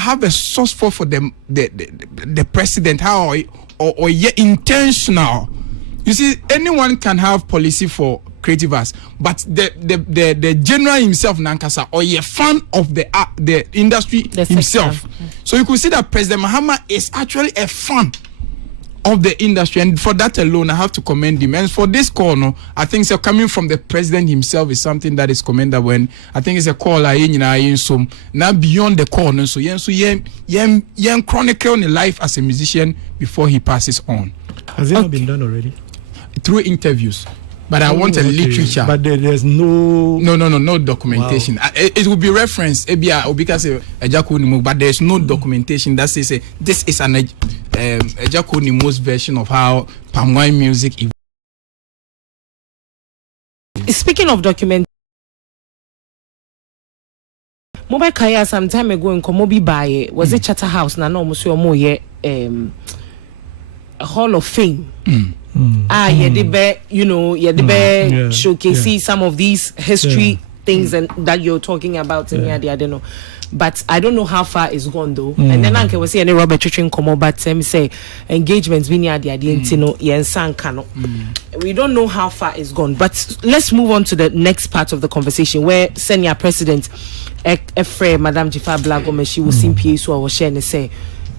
have a source for the president, how or intentional. You see, anyone can have policy for creative arts, but the general himself, Nankasa, or a fan of the industry himself. So you could see that President Mahama is actually a fan of the industry, and for that alone, I have to commend him. And for this call, no, I think so coming from the president himself is something that is commendable. And I think it's a call so now beyond the call, no, so yen chronicle the life as a musician before he passes on. Has it not been done already? Through interviews. But I want a literature. But there's no documentation. Wow. It will be referenced. But there's no documentation that says this is an Ejakunimo's version of how palm wine music. Speaking of document, mobile kaya some time ago in Komobi Baye was it Charterhouse na no musu omo ye a Hall of Fame. Showcase some of these history things and that you're talking about in here, I don't know. But I don't know how far it's gone though. And then I can see any Robert Chichin come but say engagements we near the we don't know how far it's gone. But let's move on to the next part of the conversation where senior president Efre Madame Jifa Blagome she was in PA so I was sharing say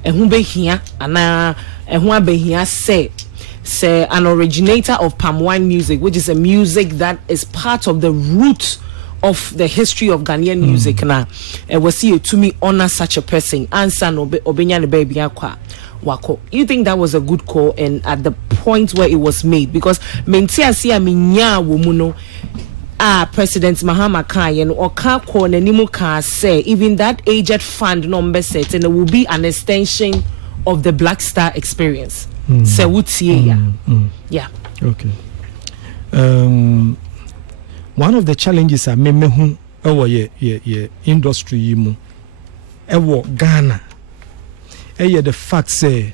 who be here and who be here say an originator of palm wine music, which is a music that is part of the root of the history of Ghanaian music now. And we see to me honor such a person. Ansa no obenya baby akwa wako. You think that was a good call and at the point where it was made? Because mentia si aminya wumuno President Mahama Kayen or Kako Nenimu Ka say even that aged fund number set and it will be an extension of the Black Star experience. Yeah. Okay. One of the challenges I remember industry mu Ghana. The fact say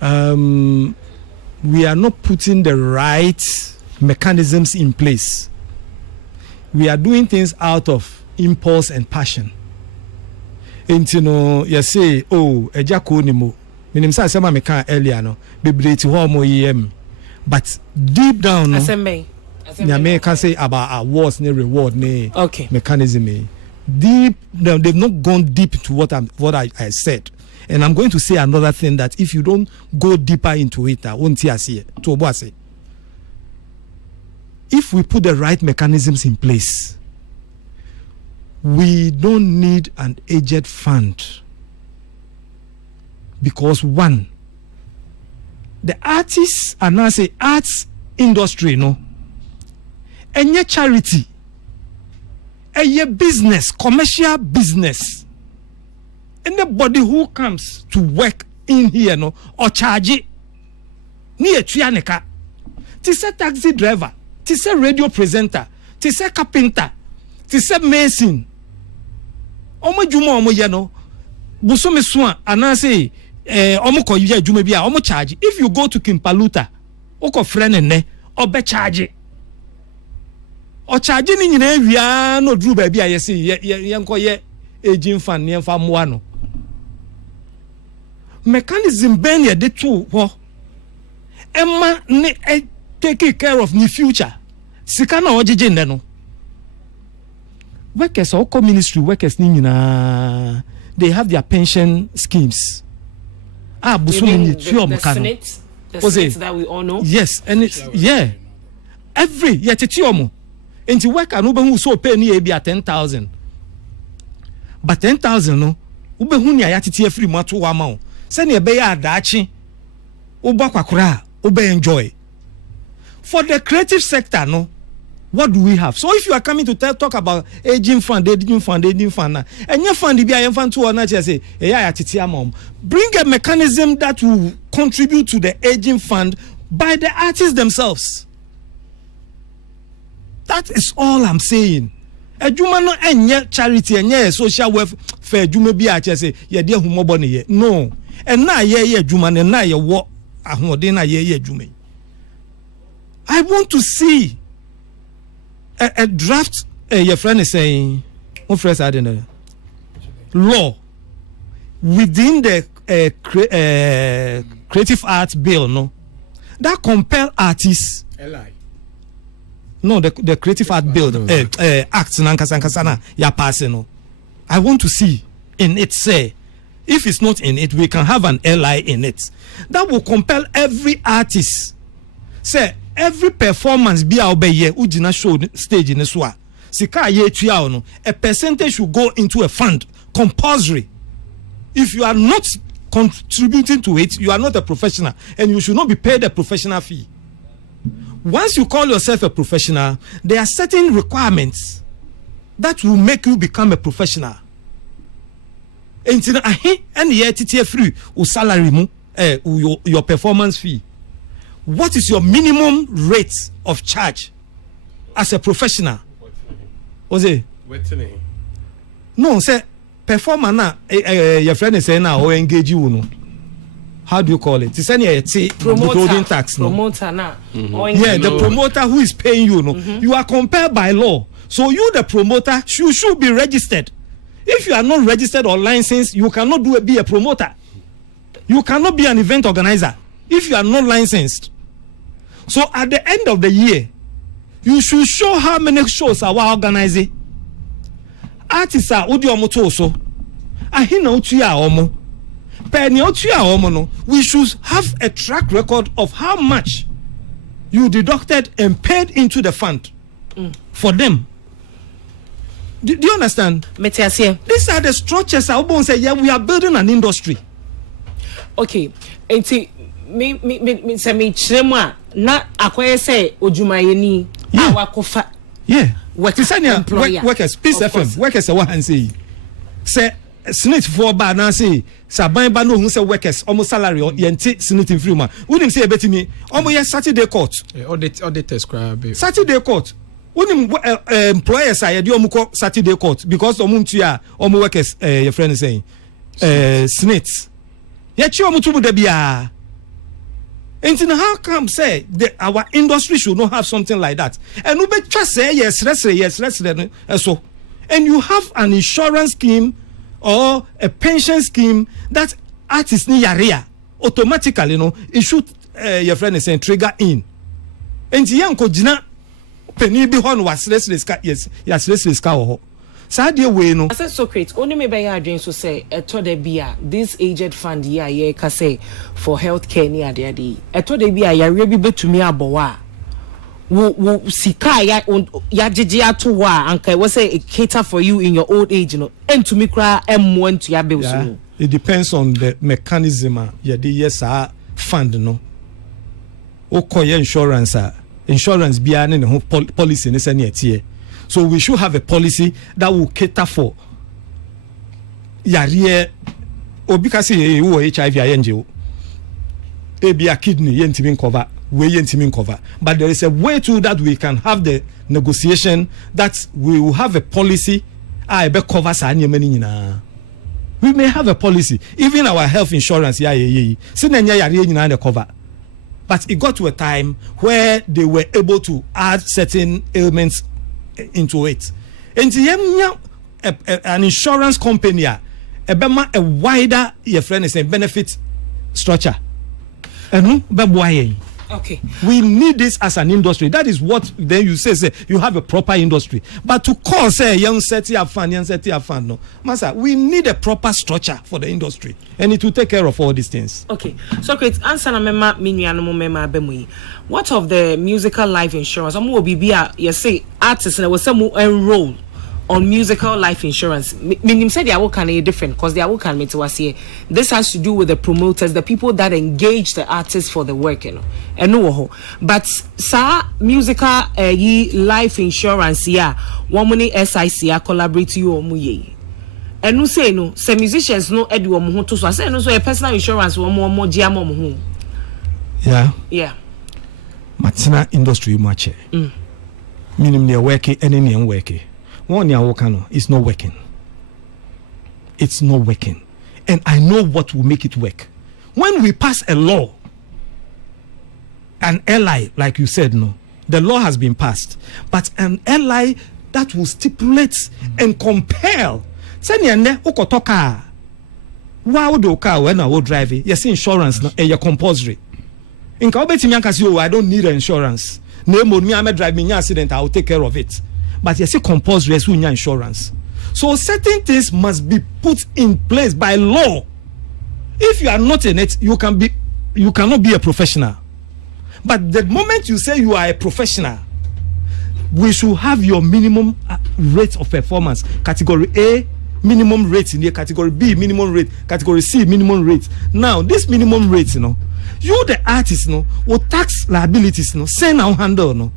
we are not putting the right mechanisms in place. We are doing things out of impulse and passion. And you say, oh, ejako nimo. Minim say sama me kan earlier no bebree ti ho mo yem but deep down no me can say about awards ne reward ne mechanism deep down they've not gone deep to what I said, and I'm going to say another thing that if you don't go deeper into it I won't see to obo say if we put the right mechanisms in place we don't need an aged fund. Because one, the artists and I say arts industry, no, and your charity, and your business, commercial business, anybody who comes to work in here, no, or charge it, near Trianeka, tis a taxi driver, tis a radio presenter, tis a carpenter, tis a mason, omo juma omo yano, busome swan, and I say. Omuko you jume bia omo charge. If you go to Kimpaluta, oko friend ne obe charge. O charge ni nyina wia no dru ba bia yesi yenko ye aging fan ne fa moa no. Mechanism ben ye de to ho. Emma ne take care of ni future. Sika na ojeje nde no. Workers or ministry workers ni nyina they have their pension schemes. The Senate that we all know. Yes, and it's every tiomo. And to work an Uber who so pay near be at 10,000. But 10,000 no Ube hunya yati free matu wamao. Send a beya dachi Uba kwakura Ube enjoy. For the creative sector, no. What do we have? So if you are coming to talk about aging fund, and your fund be a fund to another say, bring a mechanism that will contribute to the aging fund by the artists themselves. That is all I'm saying. A juma no enye charity enye social welfare juma bi a say ye de humobo ne ye. No. And na ye juma ne na ye wo ahode na ye juma. I want to see a draft your friend is saying what phrase I don't know law within the creative arts bill, no, that compel artists. No, the creative art bill, acts nankasana ya passing. No, I want to see in it say, if it's not in it, we can have an LI in it. That will compel every artist. Say every performance be out by year ujina show stage in the swa. Sika ye tuya no, a percentage should go into a fund compulsory. If you are not contributing to it, you are not a professional, and you should not be paid a professional fee. Once you call yourself a professional, there are certain requirements that will make you become a professional. And yet free or salary mu your performance fee. What is your minimum rate of charge as a professional? Was it? No, say performer na your friend is saying now or engage you no. How do you call it? It's any withholding tax. No? Promoter na. Yeah, the promoter who is paying you. No, you are compelled by law. So you, the promoter, should be registered. If you are not registered or licensed, you cannot be a promoter. You cannot be an event organizer if you are not licensed. So at the end of the year, you should show how many shows are organizing. Artists are so. We should have a track record of how much you deducted and paid into the fund for them. Do you understand? These are the structures. I say, yeah, we are building an industry. Okay, and see, me say me chema na akoye say ojumayeni awakofa. Yeah. Workers, Peace FM. Workers say what and say snitch for bad now say saban ba no hu say workers almost salary or yenti snitching free man. Wouldn't say betimi almost yes Saturday court. Auditors crab. Saturday court. When employers are do omuko Saturday court because omuntua omu workers your friend is saying snitch. Yet you omutu de bia. And how come say our industry should not have something like that? And we just say yes, so. And you have an insurance scheme or a pension scheme that artists need area automatically, it should your friend is saying trigger in. And the young kojina penny be hon was restless car. Sadia way no. I said Socrates, only me by dreams to say a to the beer, this aged fund ye can say for healthcare near the day. A to the beer, ya really be to me a boa. Wo sika ya jijia to wa anka was say it cater for you in your old age, and to me cry M1 to your bills. It depends on the mechanism. Yeah, the yes fund no. Okoye insurance beyond the whole policy in this year. So we should have a policy that will cater for yare obikasi who HIV INGO. Maybe a kidney yentimin cover, we yentimin cover. But there is a way to that we can have the negotiation that we will have a policy. I be cover sa na. We may have a policy, even our health insurance. Sinenya yare nyina na cover. But it got to a time where they were able to add certain ailments into it. And an insurance company a wider your friend is a benefit structure. Okay. We need this as an industry. That is what then you say you have a proper industry. But to call say young set up fund no. Master, we need a proper structure for the industry. And it will take care of all these things. Okay. So great answer na mema minuano mema bemui. What of the musical life insurance? Amu obibia you say artists na was some enroll on musical life insurance. Meaning said they are kind of different because they are kind of was here. This has to do with the promoters, the people that engage the artists for the work, And no, but sa musical life insurance one money SIC collaborate you omu ye. And no say no, some musicians no edu omu ho to so say no so a personal insurance one more jiamo ho. Yeah. Matina industry much. Meaning they are working and any working. One year it's not working. It's not working. And I know what will make it work. When we pass a law, an LI, like you said, no, the law has been passed, but an LI that will stipulate and compel. why would the car when I will drive it? Yes, insurance and you're compulsory. In Kabeti, I don't need insurance. No more me, I'm driving an accident, I will take care of it. But yes, compulsory as insurance. So certain things must be put in place by law. If you are not in it, you cannot be a professional. But the moment you say you are a professional, we should have your minimum rate of performance. Category A, minimum rate in here. Category B, minimum rate. Category C, minimum rate. Now, this minimum rate, you the artist, will tax liabilities, send our handle,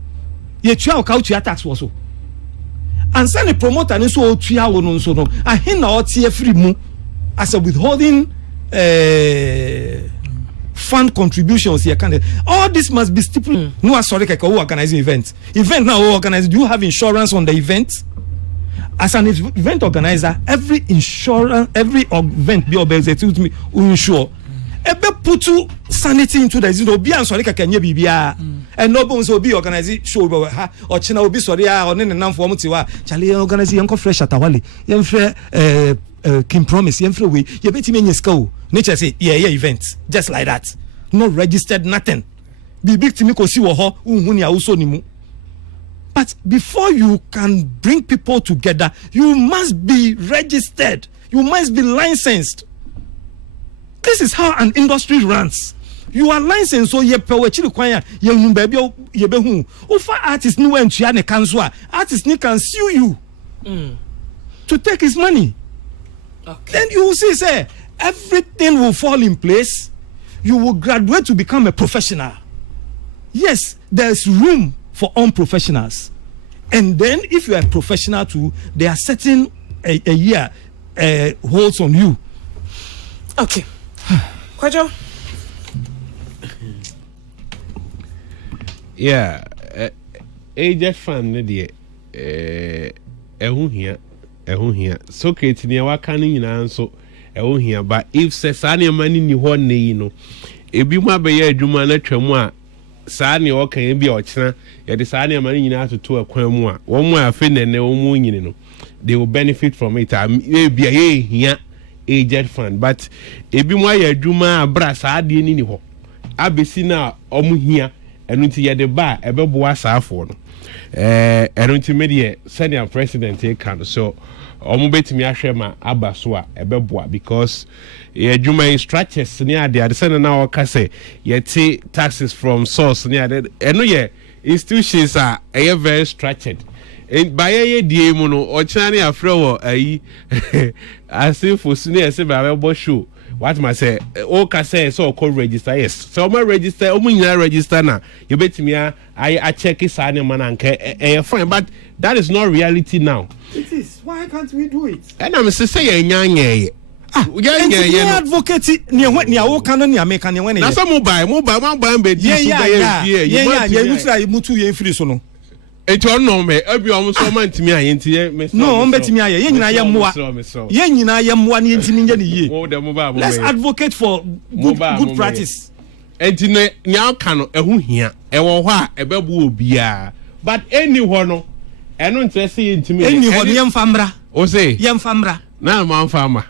you try out your tax also. And send a promoter and so I hint out here free mo as a withholding fund contributions here. All this must be stipulated. No, sorry, I organizing events. Event now organized. Do you have insurance on the event? As an event organizer, every event be observed me insure. Ebe put sanity into the zero. Be and sorry, can you be and no bones will be organized show or China will be sorry or none and for Mutiwa. Charlie organize young fresh at Awali. Young Kim promise, young free way. You bet him in your school. Nature say, yeah, event. Just like that. No registered, nothing. Be big to me because you are unia also nimu. But before you can bring people together, you must be registered. You must be licensed. This is how an industry runs. You are licensed, so you pay what you require. You baby, you be who? Ofa artist no one to cancel. Artist ni can sue you to take his money. Okay. Then you will see, say, everything will fall in place. You will graduate to become a professional. Yes, there's room for unprofessionals. And then if you are a professional too, there are certain a year holds on you. Okay. Kwajo? Yeah, agent fan ne ehun hia so create ne wa kan nyina nso ehun hia but if say sa ne mani ni ho ne yi no ebi mu abeya adwuma na twam a sa ne o kan bi o kyena ye de sa ne mani nyina atoto akwan mu a wo mu afi ne wo mu nyine no they will benefit from it ebi ye hia agent fund but ebi mu aye adwuma abra sa ade ni ho abesi na omu hia enu ti ye de ba ebebo asafo no enu ti me de senior president e kan so omu betimi ahwe ma aba so a ebebo because ye adwuma structures ni ade send na o ka say ye ti taxes from source ni ade enu ye institutions are very structured. By a day, mono or China afro ayi as if for senior say by show. What must say? Oh, can say so called register. Yes, so my register. Register now. You bet me. I check his man and fine, but that is not reality now. It is. Why can't we do it? And I'm saying, yeah. Advocate near what near all canon near make any when that's a mobile, but yeah. You try mutu ye free so no. It don't know me. Every almost so man to me. No, I'm betting me. I am more. Yen, I am one ye. Let's advocate for good practice. And now can a who here, a wa, a babu bia. But anyone, I don't say into me. Anyone, young famra. Or say, young famra. Now, man farmer.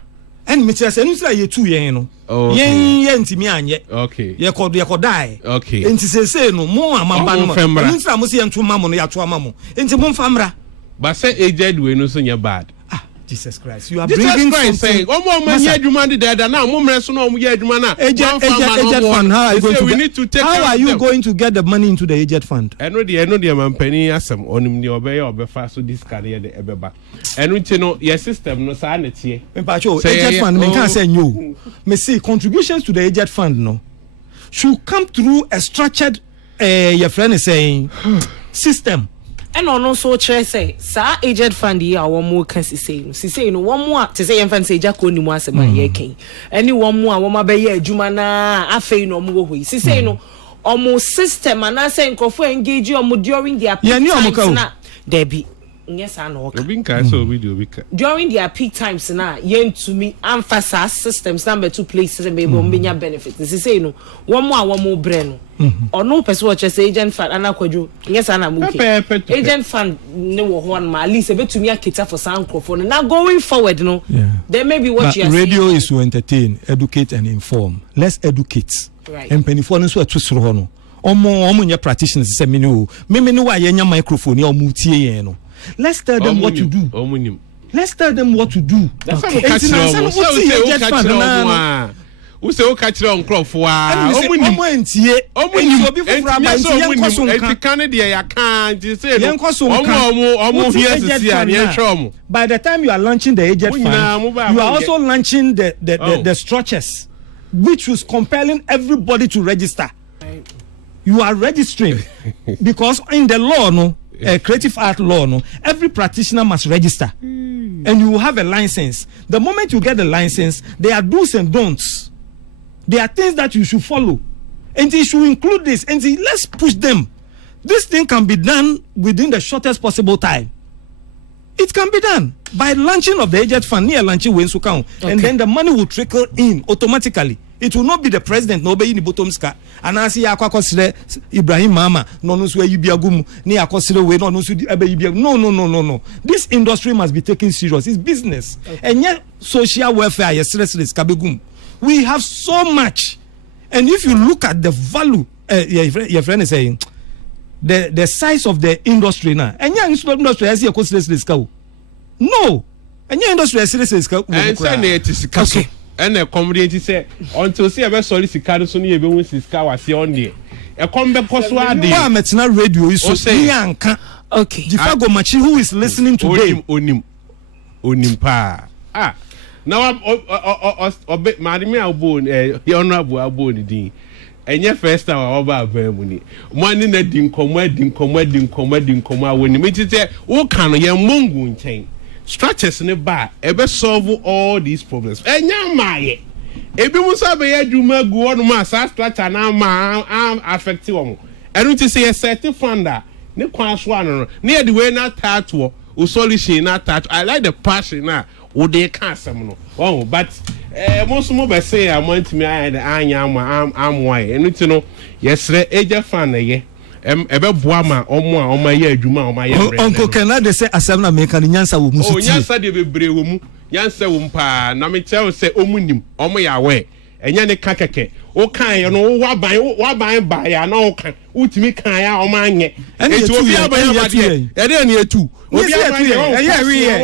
And Mr. Senusa, you 2 years. Yen to me, and yet. Okay. You could die. Okay. And to say no more, Mamma, I must see and 2 mamma, ya 2 mamma. Into Monfamra. But say aged we no son bad. Jesus Christ, you are Jesus bringing Christ saying, "Oh, man, you demanded that now. Mom, so no, you demand agent fund. How are you going to? We need to take. How are you going to get the money into the agent fund? I know the man penny as some on him the obey or be fast to this career the ebeba. And we know your system no sanity. Agent fund, me can't say no. Me see contributions to the agent fund no should come through a structured. Your friend is saying system. And on so say sa agent fund here one more can say no one more to say infant say jack only once a year king any one more one be ye jumana afe no mo we say no almost system and I say for engage you during their time na debi yes I know during their peak times na yen to me emphasize systems number 2 places and maybe on benefits this say no one more brain or no person watch as agent fund and akwadwo yes ana muki agent fund no one ma at least a bit to me a kita for sound microphone now going forward no there may be what but you are radio saying. Is to entertain, educate and inform. Let's educate Right. and penifone so to no omo practitioners say me no why yenya microphone or mutie no. Let's tell them what to do. Let's tell them what to do. That's how we catch them. Who say o catch on crop for omunim by the time you are launching the agent fund, you are also launching the structures which was compelling everybody to register. You are registering because in the law no creative art law no every practitioner must register and you will have a license. The moment you get the license, there are do's and don'ts. There are things that you should follow, and you should include this. And let's push them. This thing can be done within the shortest possible time. It can be done by launching of the agent fund near launching when count, and then the money will trickle in automatically. It will not be the president no be in the bottom ska. And I see Akwakosre Ibrahim Mama no no so you be agum ni akosre we no no so no. This industry must be taken serious. It's business. And yet social welfare yes kabegum. We have so much, and if you look at the value, your friend is saying the size of the industry now, and your industry has a cost no, and your industry has a and say and the community say until see a solicitor so near be win siska was on there. A come back coswa dey. Why metina radio is so yanka. Okay. Jifago Machi who is listening today. Onim pa. Now I'm madame abon honorable abon din enye first time oba abemu ni money na din komo woni me tete wo kan ye mongu nchen structures ne ba ebe solve all these problems enya maye ebi mu sabe ya dwuma gu wonu ma sa structure na ma affect wo enu ti say set funder ne kwan so ano ne the way na tato o solution na tato I like the passion na wo dey can some no oh but most mo be say amount me anya amwai enu no yesre eja fan na ye ebe boa ma omo ye adwuma omo ye brand Uncle Kenna dey say asem na make kan nyansa wo musu ti nyansa de bebre wo mu nyansa wo mpa na me tell say omunim omo ya we enya ne ka keke o kan ye no waban ba ya na o kan utimi kan ya omo anye enti obi aban ba de e de na etu obi aban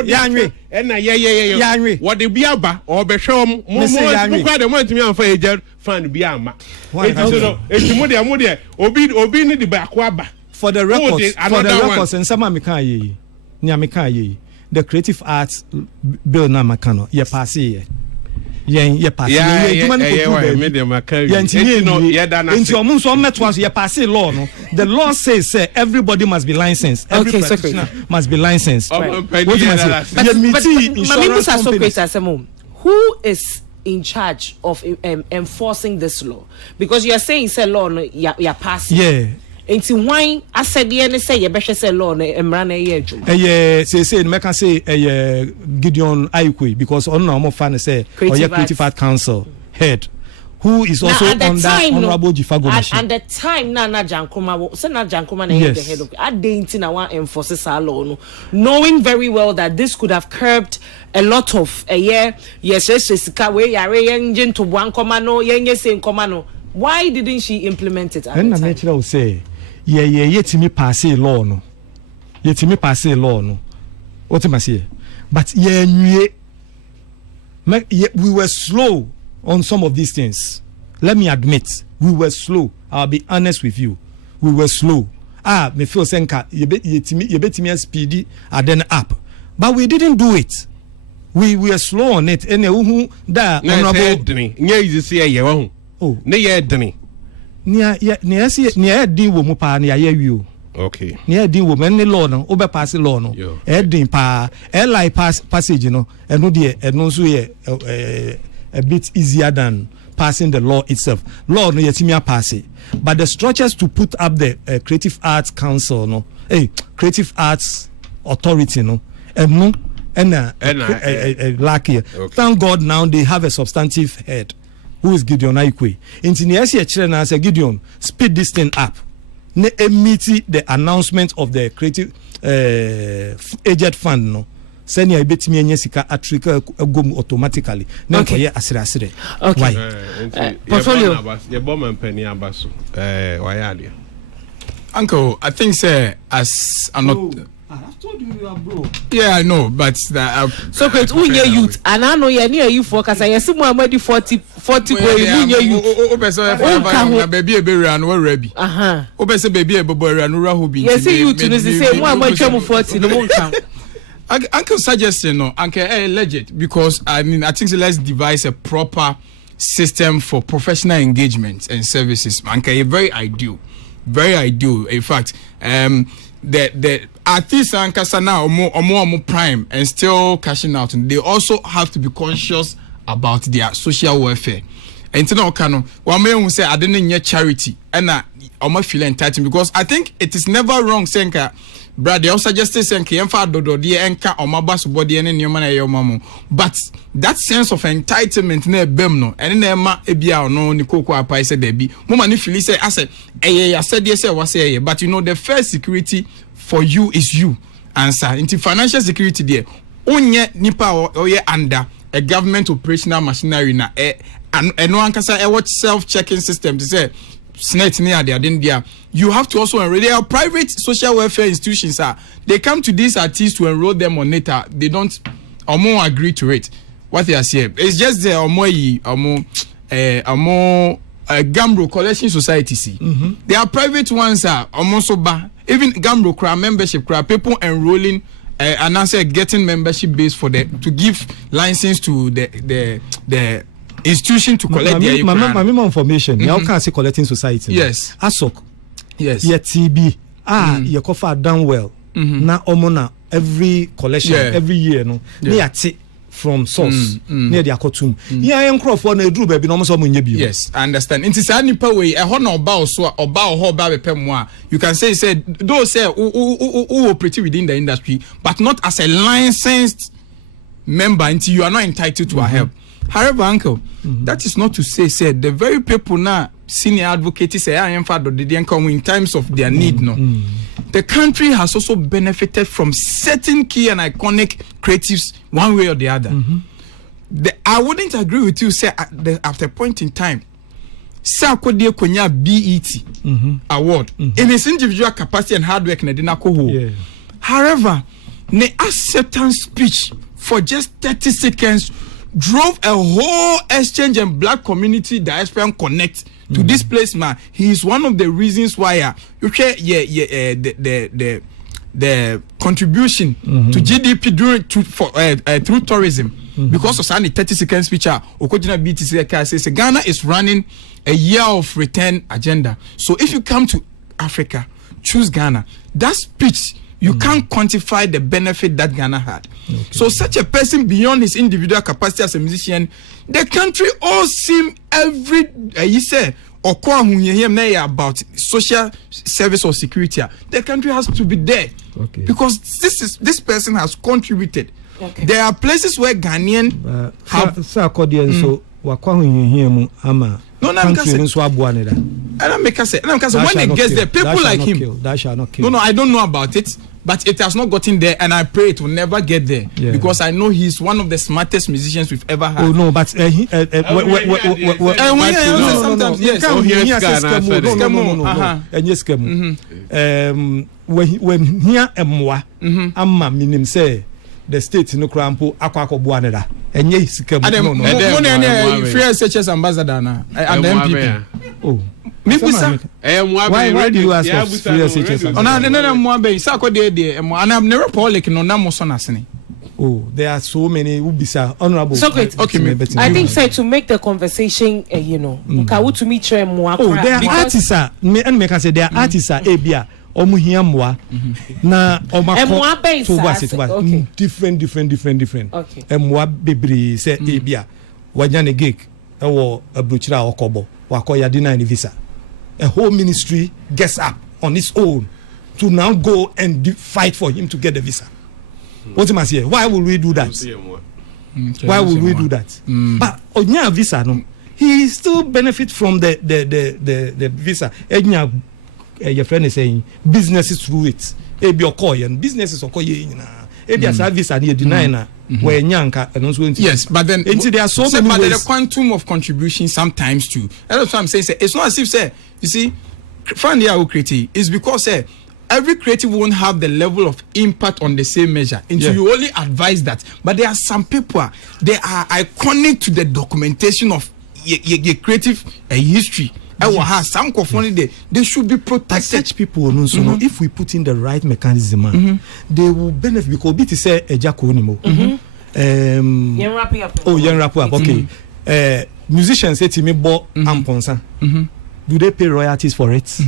ya ena ye what the bi aba or be show mo kwa de mo ntimi amfa ejer fan bi ama enti mo de obi ni de ba ko aba for the records and some ameka ye ni ameka ye the creative arts bill na makano ye pass ye pass ye medium enti omo so metwa ye pass law no the law says everybody must be licensed every practitioner must be licensed who is in charge of enforcing this law because you are saying say law no ya pass enti why asede ne say ye behwe say law no emra na ye adwum say make can say Gideon Aikwe because on na mo fa ne say Creative Art Council head who is also under Honorable Jifago Machi. And the time na Jankoma say na Jankoma na the head of enti na wan enforce sa law no knowing very well that this could have curbed a lot of sika we yare engine to one no yenye say no why didn't she implement it at the time? And will say yetimi pass law no yetimi pass law no what am I say but we were slow on some of these things. Let me admit we were slow. I'll be honest with you, we were slow. Me feel senka yebetimi speedy and then up, but we didn't do it. We were slow on it. And who da honorable easy see ye won ne ye deni ne din wo mu pa ne ya wi okay ne din wo men ne law no obe pass law no din pa like passage no eno de eno so ye a bit easier than passing the law itself. Law no yetimi pass it, but the structures to put up the Creative Arts Council no Creative Arts authority no emu lack here. Thank God now they have a substantive head who is Gideon Aikwe. In the SC na say Gideon speed this thing up. Ne meet the announcement of the creative aged fund no. Send your bit me and Jessica Atrika go automatically. Okay. Okay. Why? Portfolio. Your bomb and penny abaso. Why Uncle, I think say as I'm not. I've told you are bro. Yeah, I know, but So great, unye youth, and I know you're near you for because I see more 40 boy unye youth. Baby a berry and we're ready. Obese baby a boy and Rahubi. Yes, you to say more 40 no one count. Uncle suggestion no, Uncle legit because I think so let's devise a proper system for professional engagement and services. Uncle, very ideal. In fact, the artists and Kasana are more prime and still cashing out. And they also have to be conscious about their social welfare. And you know, one man will say, I didn't need charity, and I feel entitled because I think it is never wrong saying, brother, I suggested saying, but that sense of entitlement ne bemno and ne ma ebia no ni koko apai said there be mama ni feel say I said yes was say but you know the first security for you is you answer into financial security there onye nipa oye under a government operational machinery na and no ankasa watch self-checking system to say you have to also enroll. There are private social welfare institutions. They come to these artists to enroll them on it. They don't or more agree to it. What they are saying, it's just the Gambro collection society. See, there are private ones. Almost even Gambro crowd membership crowd people enrolling and answer getting membership base for the to give license to the institution to collect their my information. You can't say collecting society. Yes. ASOC. Yes. Yet TB. Your cover done well. Now omona every collection every year no. Near from source near the akotum. Yeah, young crop for na edru baby no so munye bi. Yes, I understand. Inti sa nipa we e ho na oba so oba ho ba be pem a you can say those say who operate within the industry but not as a licensed member until you are not entitled to our help. However, uncle, that is not to say the very people now senior advocates say I am father they didn't come in times of their need. No, the country has also benefited from certain key and iconic creatives one way or the other. I wouldn't agree with you. Say at a point in time, Sakodie Konya BET award in his individual capacity and hard work. However, the acceptance speech for just 30 seconds drove a whole exchange and black community diaspora connect to this place, man. He is one of the reasons why you share the contribution to GDP through tourism because of Sandy 30 seconds speech. Okojina BTC says Ghana is running a year of return agenda. So if you come to Africa, choose Ghana. That speech you can't quantify the benefit that Ghana had. Okay. So such a person beyond his individual capacity as a musician, the country all seem every or about social service or security. The country has to be there because this person has contributed. Okay. There are places where Ghanaian have so no, and I make us say when it gets there, people like him. That shall not kill. No, I don't know about it, but it has not gotten there, and I pray it will never get there because I know he's one of the smartest musicians we've ever had. Oh no, but sometimes yes. When here emwa, amma minim say the state no crampo akwako buaneda enye sikemu no free SHS ambassador na and MPP me busa why do you ask for free SHS ona na mo be sa ko de and I'm never public no na mo so na sene. Oh, there are so many ubisa honorable. So great. Okay, I think say to make the conversation ka to meet you more. Oh, there are artists me and make say there are artists ebia omuhia mwa na omako to different okay mwa bebre say ebia wanya ne gig ewo abrochira okobo wakoya deny visa a whole ministry gets up on its own to now go and fight for him to get the visa. What am I saying? Why would we do that? Why would we do that? But Onya visa, no, he still benefit from the visa. Your friend is saying businesses through it. Ebi okoye and businesses okoye nyina. Ebi a visa dey deny na where nyanka and also yes, but then there are so many but ways. The quantum of contribution sometimes too. That's what I'm saying. It's not as if say you see, find the creative is because every creative won't have the level of impact on the same measure. And so you only advise that. But there are some people, they are iconic to the documentation of your creative history. Yes. Some they should be protected. Such people, no, so if we put in the right mechanism, they will benefit because it is a jaconimo. Young wrap up. Okay. Musicians say to me, "Bo amponsa." Do they pay royalties for it?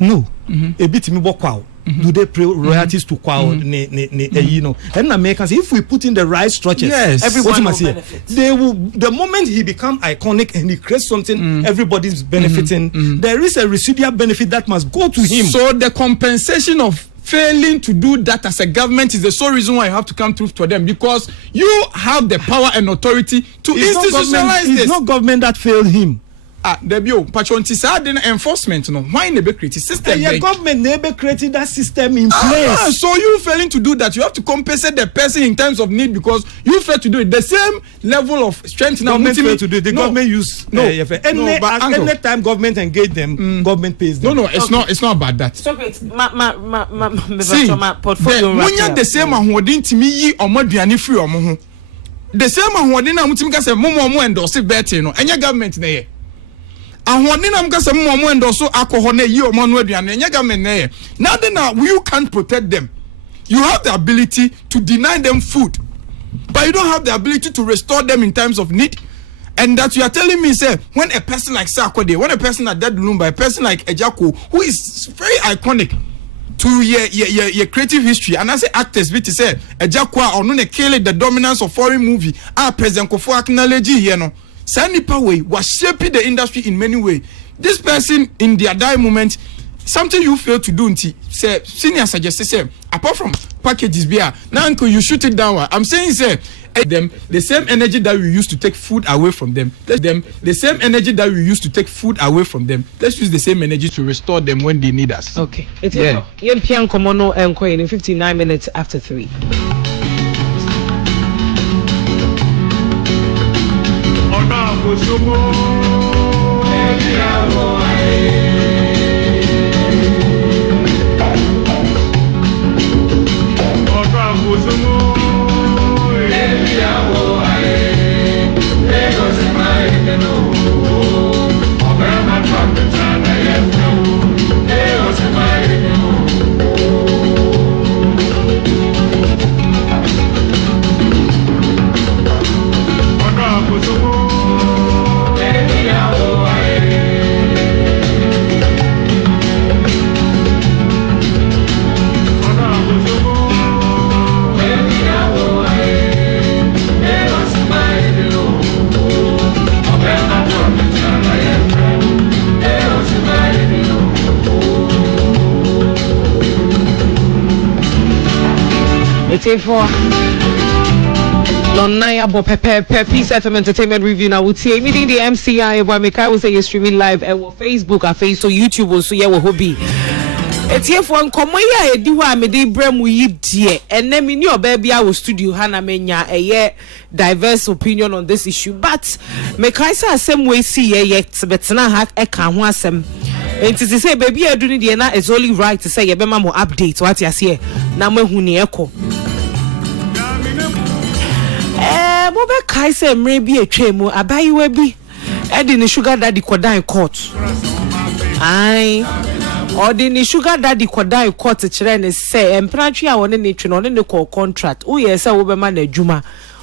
No. A bit me wow. Do they pay royalties to Kwao? You know, and Americans, if we put in the right structures, yes, everyone will benefit. They will. The moment he become iconic and he creates something, everybody's benefiting. There is a residual benefit that must go to him. So the compensation of failing to do that as a government is the sole reason why you have to come through for them, because you have the power and authority to institutionalize this. It's not government that failed him. Debio, Pachonti said enforcement, no. Why never create a system? The government never created that system in place. So you failing to do that, you have to compensate the person in terms of need because you failed to do it. The same level of strength now. Government failed to do it. The government use any time government engage them, government pays them. No, it's not. It's not about that. So great. See, my portfolio. When you the same ahoɔden to me or more than free or more. The same ahoɔden na mutimi ka say mo endorse bet no. Enya government na ye. Ahoɔden na mka say mo endorse alcohol na yi o mo no aduane. Enya government na ye. Now then you can't protect them. You have the ability to deny them food, but you don't have the ability to restore them in times of need. And that you are telling me, say, when a person like Sarkodie, when a person like Dad Lumba, a person like Ejako, who is very iconic to your creative history, and I say actors, which say Ejako or no kill the dominance of foreign movie, President Kofu acknowledge you know, Sandy Poway was shaping the industry in many ways. This person in their dying moment, something you fail to do, say senior suggested, say apart from packages beer, now uncle you shoot it down. I'm saying say them the same energy that we used to take food away from them. Let them the same energy that we used to take food away from them. Let's use the same energy to restore them when they need us. Okay. It's Pian Komono and Coin in 59 minutes after 3. For Lonaya Bo Pepe Peace FM Entertainment Review now would say meeting the MCI where Mekai will say you're streaming live and Facebook and Facebook YouTube will so yeah will hobby. It's here for come here di wa me dey brem we die and then me new baby our studio hana menya a diverse opinion on this issue but Mekai say same way see yet but na ha e kan ho asem. And to say baby I do need the na it's only right to say you be ma mo update what you see na mahu ne eko. Bobe kai say maybe a twemu abayiwa bi e di ni sugar daddy kodan court ai or di ni sugar daddy kodan court kire ne say empratry a woni ne twe no ne call contract o ye say wo be ma na adwuma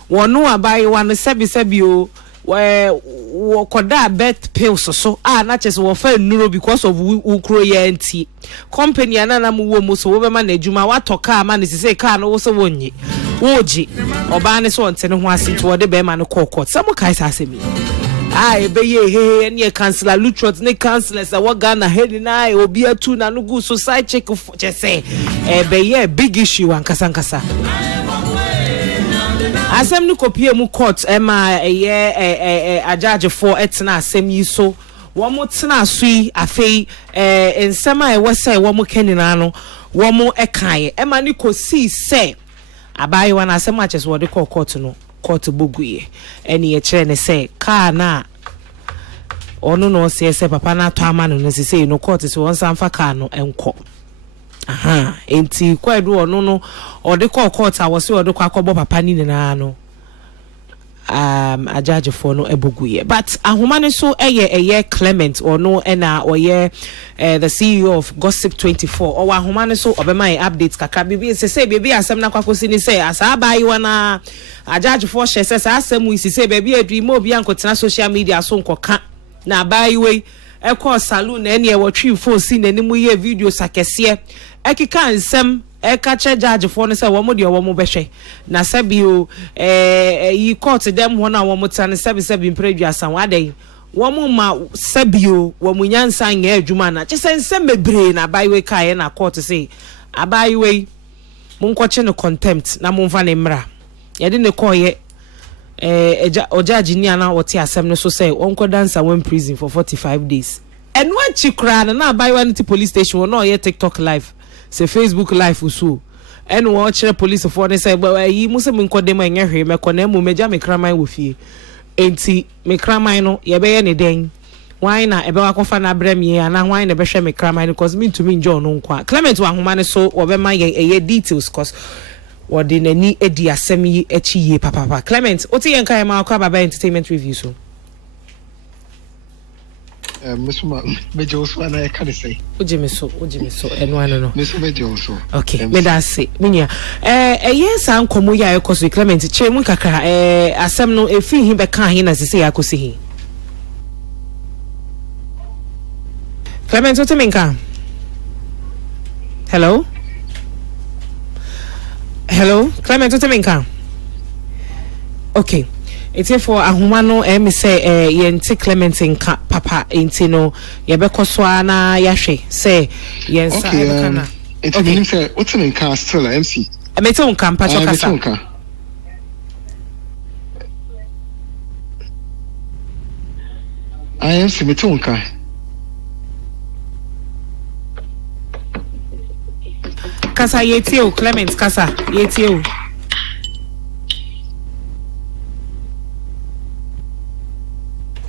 wono abayiwa no sebi o wo koda bet pills so na chese wo fa nuro because of ukro ye nti company anana mu wo mu so wo be ma na adwuma wa toka ma ne say car no wo so wonye woji oba ne so onte ne ho ase to wo de be ma no court some kai sa asemi I be ye and ye councillor Lutrot, ne councillors, a Wagana head and I will be a tuna no good society check of just say, be ye big issue and Kasankasa. As I'm no copy mu court, Emma a year a judge for etna same you so. One more tena sui afei in sema was say one more keninano, one more ekai. Emma ni ko see say abayi wana as much as what they call court no. Court buguye eni ye chere ne say car na ono no say papa na to ama no say no court so won sanfa car no enko aha enti kwadu ono no ode call court a wo say ode kwa akọbọ papa ni na no a judge for no ebuguye but ahoma ne so eye Clement ono na oye the CEO of Gossip 24 or ahoma ne so obema updates kakra bibi say bibi asem na kwakosi ni say asa abayi wana a judge for she say asem we say bibi adri mo bi ankotena social media so nkoka na abayi we ekọ saloon na ene e wotwi phone si na nimu ye video sakese ekika nsem kache judge for no say wo mo de wo mo behwe na sabio yi court dem ho na wo mo tane sebi mpredua wa den wo mo ma sabio wo mo nyansa nya adwuma na che nsem bebre na abayiwe kai na court say abayiwe mo nkoche no contempt na mo mfa ne mra ye de ne koye judge ni ana wote asem no so say onko dancer when prison for 45 days and one chikra na abayiwe no police station wo na ye TikTok live say Facebook live usu and watch the police for they say but yi musa me nkode ma nya hwe me kona mu meja me kraman wo fie enti me kraman no ye be ye ne den why na ebe wa kofa na brem ye ana why na be hwe me kraman because me to me njo no nkwa Clement wa homa ne so wo be ma ye details cause what the nani edi asem yi echi ye papa Clement oti ye nkai ma akwa baba entertainment review so Mesuma mejo so na e kan say ojime so eno ano no mesuma mejo so okay me da say minya yes an komo ya ekoso Clement che mu kakra asem no efi hi be kan hi na sese ya kosi hi Clement what mean kan hello Clement what mean kan okay it's for ahoma no me say yente Clement nka papa enti no ye be kosoa na yahwe say yensa e kana it's mean say what's in car still MC me te unka mpa chokasa I am me te unka kasa yetio Clement kasa yetio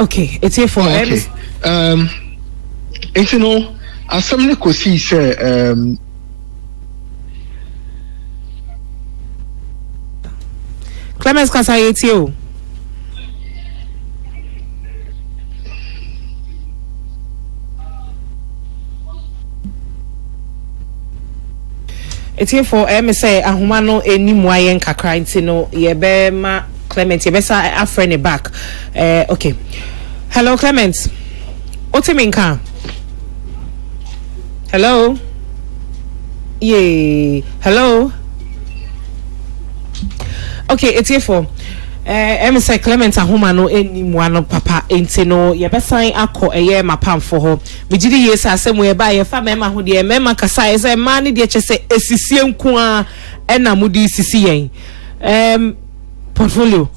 okay it's here for okay. It's no asem ne kosi say Clement kasa yetio it's here for say ahoma no enimu ayen kakra nti no ye be ma Clement ye be sa afre ne back okay hello Clement otiminka hello yeah hello okay it's here for say Clement ahoma no enimu ano papa enti no ye be san akọ eye mapam for ho bigidi yes asem we ba ye fa mema ho de mema kasa ye say ma ne de che se esisie nko a na mudi sisi yen portfolio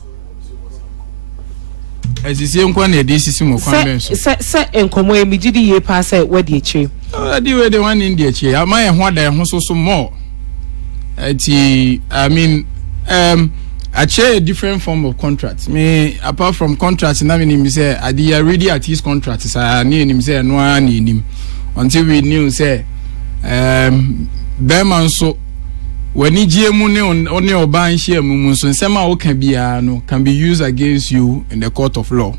esisie nko na de sisi mo kwan so se enkomo e bigidi ye pa say we de echi adi we de one in de echi ama ye ho da ho so more ati I mean I share a different form of contract. Me apart from contracts, na me say I dey already at his contracts. I need him say no one need him until we knew say Berman so when he GM on your ban share mumu so nsema o can be no can be used against you in the court of law.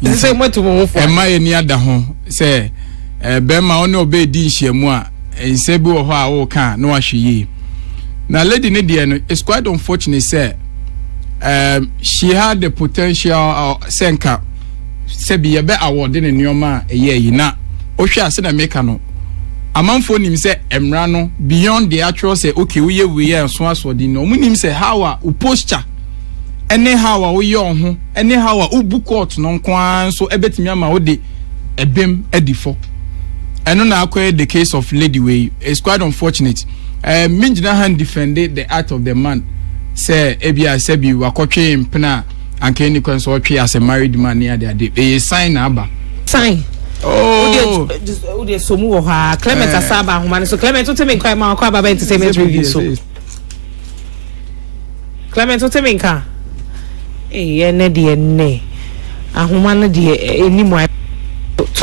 Say what to move. Am I any other home say Berman on obey din share mu a nse bi wo ho a wo kan no ahwe na lady ne de no it's quite unfortunate say she had the potential senka sebi ye be award in nyoma eye na ohwe ase na make no amanfo nim say emra no beyond the actual say okay we so asodi no mu nim say how a posture anyhow we yon anyhow ubu court no kwan so ebetimi ama wo de ebem edifo eno na akwa the case of Lady Way is quite unfortunate. Minjina han defended the art of the man. Say ebia sebi wakotwe impna anke ni kwan so twe as a married man near there dey sign aba sign oh ode so mu wo ha Clement Asaba ahoma so Clement to me nkwa ma akwa baba entertainment review so Clement to me nka ne de ne ahoma no de enimu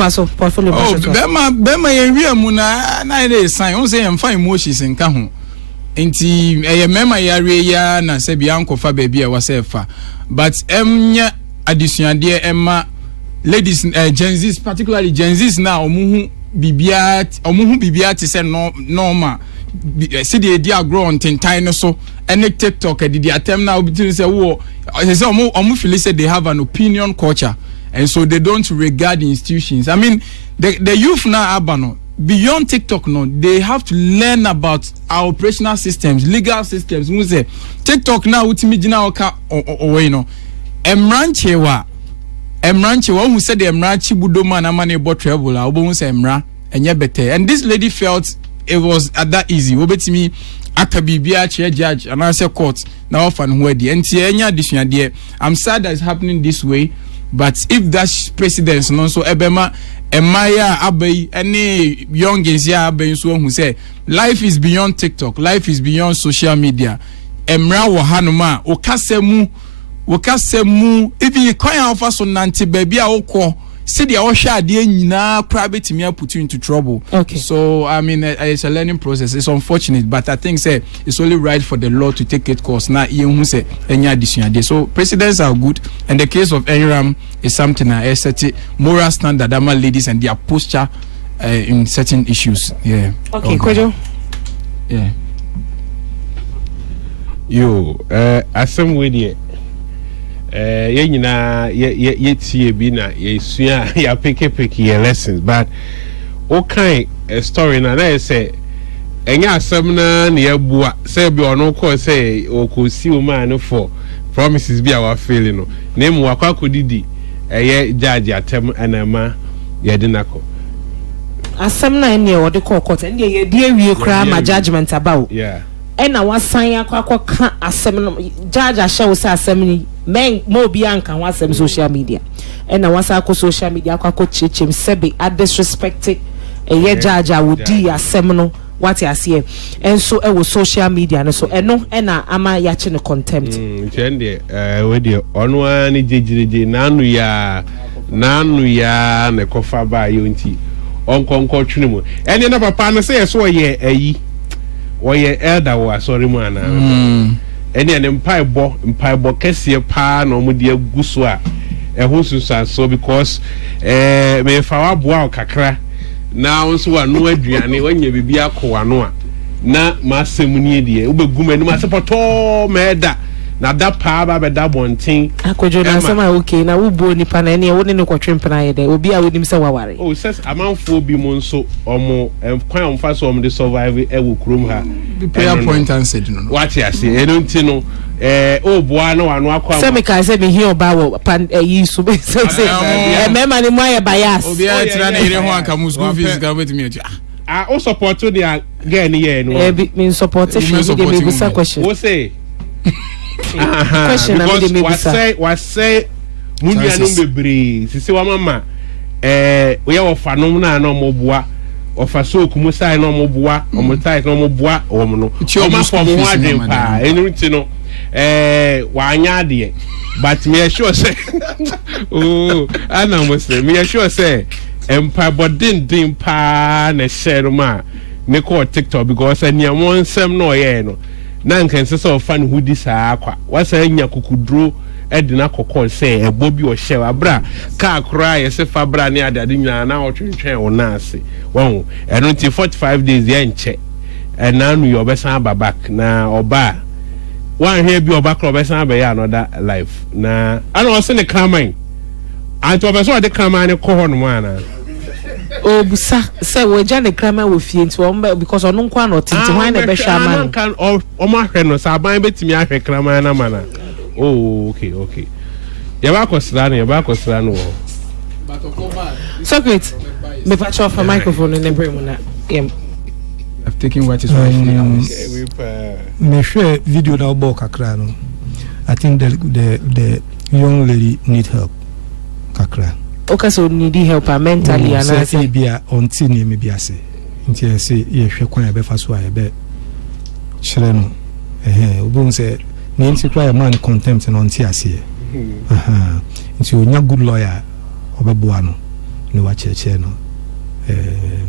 so portfolio bema ye wiamu na dey sign on say emfa emotions nka ho enti mema yare ya na se bia nkofa ba bia wasefa but enya adisuade emma ladies Gen Z's particularly Gen Z's now omuhu bibia te say normal see the idea grow on tintai no so any TikTok did the attempt now between say wo say omu feel say they have an opinion culture and so they don't regard the institutions. I mean the youth now abano beyond TikTok no they have to learn about our operational systems, legal systems. We say TikTok now utimi jina oka you know emranchewa who said the emranchi budoma na mane bo travel a obo say emra enye better, and this lady felt it was at that easy obetimi aka bibia che judge and answer court na ofan ho adi enti enya addition there. I'm sad that it's happening this way, but if that's precedence no so ebema emaya abai any youngins ya abai so who say life is beyond TikTok, life is beyond social media. Emra wo hanoma okasemu even kwan afa so nante baby a wokọ see the ohwa ade nyina private me put you into trouble. Okay. So I mean it's a learning process. It's unfortunate, but I think say it's only right for the law to take it course na who say enya addition dey. So presidents are good, and the case of Enram is something I set moral standard among ladies and their posture in certain issues. Yeah. Okay, Kojo. Yeah. Yo, asem we dey ye nyina ye tie bi na ye sua ya pick your lessons, but okay a story na say enya asem na ye bua say bi ono ko say o ko si o man for promises bi a wa fail no na mu akwa kodidi ye judge atem anama ye de nako asem na ene o de ko court ene ye die wie kra ma judgment about yeah ena wasan akwa ka asem no judge a show say asem ni men mo bi anka wasem social media ena wasa ko social media akwa chechem sebe a disrespecting ye judge a wodi asem no what you see and so it was social media and so eno ena ama ya chi ne contempt chende we dey onu ani jejireje nanu ya ne kofa ba yonti onkonko twene mu ene na papa no say so ye ayi oye elder wa sorry mu ana ene ne mpaibo kese pa na omo de aguso a ehun susan so because me fa wa boa kakra na onso wa no aduane wanya bibia akwa no a na masem ni die ubegum anu masepoto meda na da pa ba be da bonten akojo na sama okay na ubo ni pa na ene wo ne kwatwe mpana ye de obi a wonim se waware oh says amanfo bi mo nso omo kwan omfa so omo de survive ewo krom ha prayer point answered no what you say eno nti no o boa na wano akwa se me ka se me hi oba wo pan yi so be se mema ni mo aye bias obi a tira na ire ho anka mu school fees ga betimi ah o support to the girl ni ye no me support me de me busa question o say question na me de me busa what say munua no bebre sisi wa mama we ya ofa no na na mo boa ofa so okumu sai na mo boa omo tai na mo boa omo no o ma fo mo adwen pa enu nti no wanya de but me sure say oh ana mo say me sure say empa bodin pa na share ma me call TikTok because any one sem no ye no na nkan se fan hu di saa kwa wasa nya kukudro edina kokol say ebo bi o share abra ka kura ye se fa bra ne adade nyina na otwentwen wona ase won eno nti 45 days ye nche na nu yo besan babak na oba one here bi oba kro besan be ya another life na ana o se ne kraman anto be so de kraman ne ko hono ana o busa se we ja ne kraman wo fie nti o because onu nkwa no tinti hwan na be hwa man kan o ma hwe no sa ban betimi ahwe kraman na mana Oh, okay. Yabakosra no. So great. Me patch off a microphone in the brain na. I've taken what is rightfully ours. Me share video na obo kakra no. I think the young lady need help kakra. Okay, so needy help mentally and I say be on tini me be ase. Nti say ye hwe kwan e be fa so a be kyerɛ no obun say name se cry man contempt no nti ase nti onya good lawyer obeboa no no wa kyerɛ no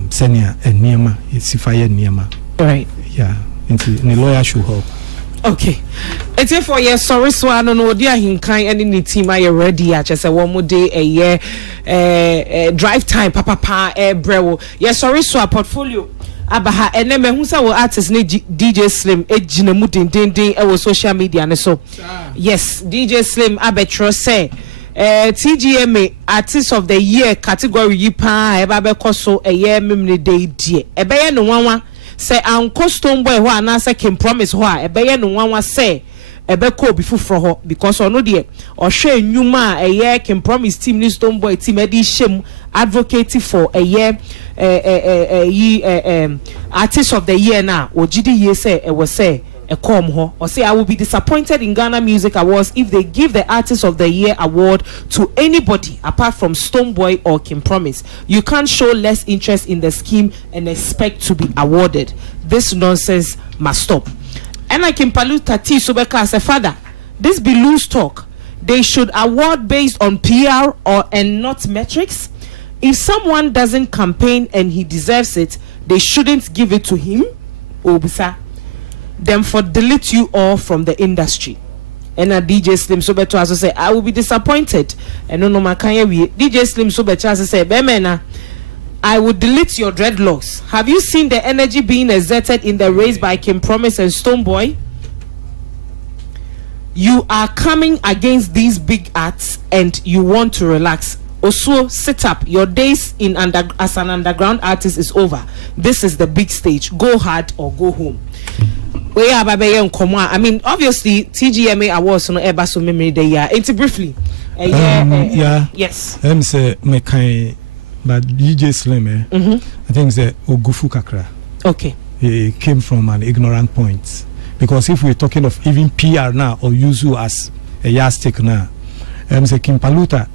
senior eniema isifa ye eniema right yeah nti the lawyer should help. Okay. It's for your sorry so I don't know dear hinkai any ni team I ready at just a one more day a year drive time papa brewo. Yes sorry so a portfolio abaha eneme hu sa wo artist ne DJ Slim ejina mu din e wo social media ne so. Yes, DJ Slim abetro say TGMA artist of the year category yi pa e ba be koso e ye memne day die. E be ye no wanwa say anko Stone Boy ho anasa Kim Promise ho a ebeye no wanwa say ebeko obi fufro ho because ono de ohwe enwuma a eye Kim Promise team ni Stone Boy team edi shem advocate for artist of the year na ogidi ye say e was say e come ho or say I will be disappointed in Ghana Music Awards if they give the artist of the year award to anybody apart from Stone Boy or Kim Promise. You can't show less interest in the scheme and expect to be awarded. This nonsense must stop. And I can Paluta T Subeka as a father. This be loose talk. They should award based on PR and not metrics. If someone doesn't campaign and he deserves it, they shouldn't give it to him. Obisa. Them for delete you all from the industry. And a DJ Slim Sobeto as say I will be disappointed. And no makanya we DJ Slim Sobeto as say Bemena I would delete your dreadlocks. Have you seen the energy being exerted in the race by Kim Promise and Stone Boy? You are coming against these big acts and you want to relax. Also, sit up. Your days as an underground artist is over. This is the big stage. Go hard or go home. We are I mean, obviously, TGMA Awards no ever so memory day. Yeah, it's briefly. Yeah. Yes. Say me kind, but DJ Slim. I think say Ogufu Kakra. Okay. He came from an ignorant point because if we're talking of even PR now or use you as a yardstick now, say Kim Paluta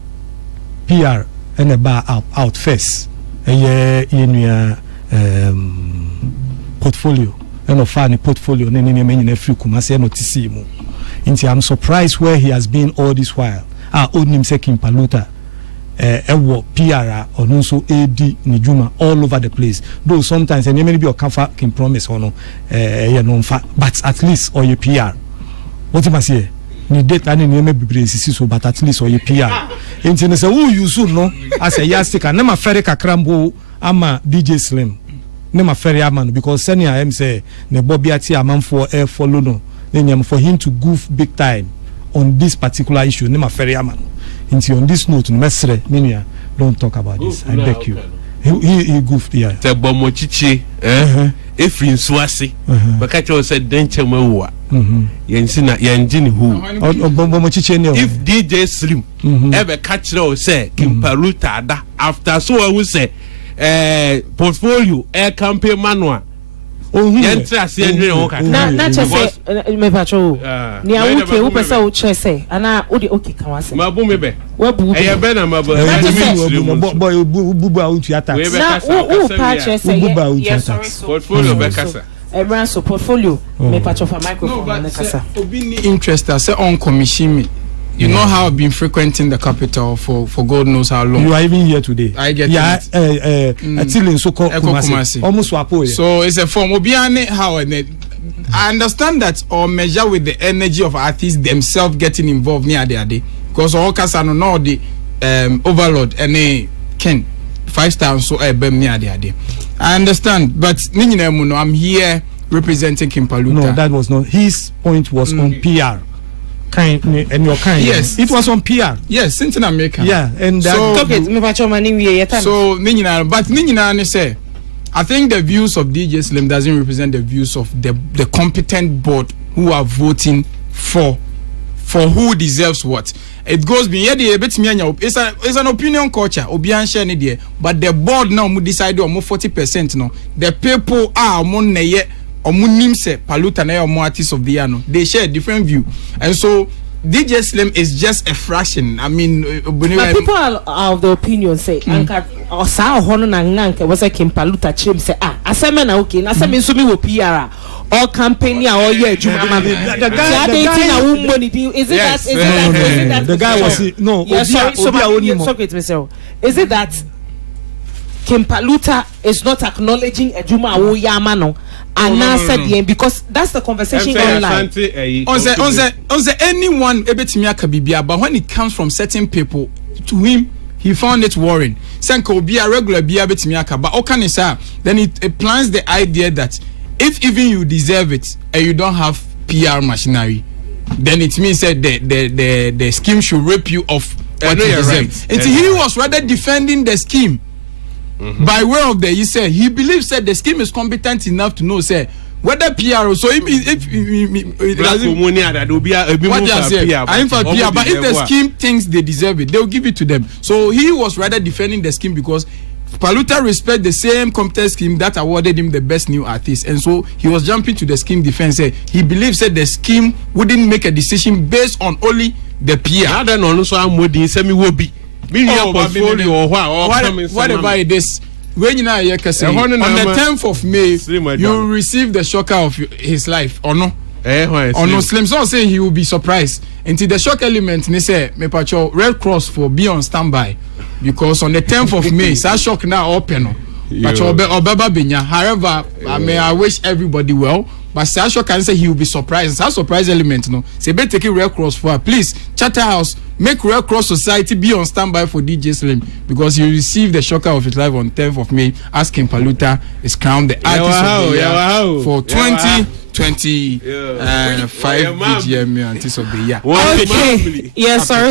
PR and a bar out first. In portfolio. And of any portfolio, I'm surprised where he has been all this while. Old name Kim Paluta, PR or also AD Nijuma all over the place. Though sometimes and may be a Kim Promise or no, but at least or your PR. What am I say? Ni date and name be so, but at least or your PR. And say, oh, you should know as a yastic and never ferry kakrambo ama DJ Slim. Nema ferry aman because senior am say ne bobiati aman for air follow no then for him to goof big time on this particular issue nema ferry aman into on this note mesre minia don't talk about this I beg you he goofed yeah te bomochichi efri nsuase baka cho said denche mawa yensi na yenjini who bomochichi ne if DJ Slim ever catch no say Kim Paluta ada after so I will say portfolio air campaign manual yentra se ndwe ho kaka na chese me pacho ni awuke wo pesa wo chese ana odi okay kan wase mabu mebe wabu e be na mabu boy bubu a utu ata na wo pa chese yes portfolio be kasa everyone so portfolio me pacho for microphone na kasa obi ni interest say on commission me. You know how I've been frequenting the capital for God knows how long. You are even here today. I get till in Soko Kumasi. Almost wapo. So it's a form. Obiane how I understand that or measure with the energy of artists themselves getting involved near their day. Because all Kasano know the overload and Ken 5 star so near their day. I understand, but I'm here representing Kim Paluta. No, that was not his point was on PR. Kind and your kind. Yes, it was on PR. Yes, since in America. Yeah, and that so but Ninina say I think the views of DJ Slim doesn't represent the views of the competent board who are voting for for who deserves what. It goes beyond the bit me. It's an opinion culture. Obian share ni but the board now mu decide on 40%. No, the people are mon neye or munimse paluta na or artists of the year. No, they share a different view, and so DJ Slim is just a fraction. I mean, but people are of the opinion say anka osa hono na nanka was a kimpaluta chim say asema na okay na asema so me wo PR or campaign or yeah juma the guy is it that the guy was no is it that Kimpaluta is not acknowledging a juma o yamano and now said because that's the conversation online on the anyone ebetimi akabibia but when it comes from certain people to him he found it worrying senka obi a regular bia betimi akaba okanisa then it plants the idea that if even you deserve it and you don't have PR machinery, then it means that the scheme should rip you off what you deserve. Right. And he was rather defending the scheme by way of he said he believes that the scheme is competent enough to know say whether PR so if the scheme thinks they deserve it, they'll give it to them. So he was rather defending the scheme because Paluta respect the same competitive scheme that awarded him the best new artist, and so he was jumping to the scheme defense. He believes that the scheme wouldn't make a decision based on only the PR. Whatever it is, when you know on the 10th of May, you will receive the shocker of his life, or no? Or no? Slim so say he will be surprised. Until the shock element, they say, "Me pacho Red Cross for be on standby." Because on the 10th of May, that shock now open. But however, I wish everybody well. But Sasha can say he will be surprised. That surprise element, no. Say, better take Red Cross for please. Charterhouse, make Red Cross Society be on standby for DJ Slim because he received the shocker of his life on 10th of May. Asking Paluta is crowned the artist of the year for 2025 BGM artist of the year. Okay, yes, sorry.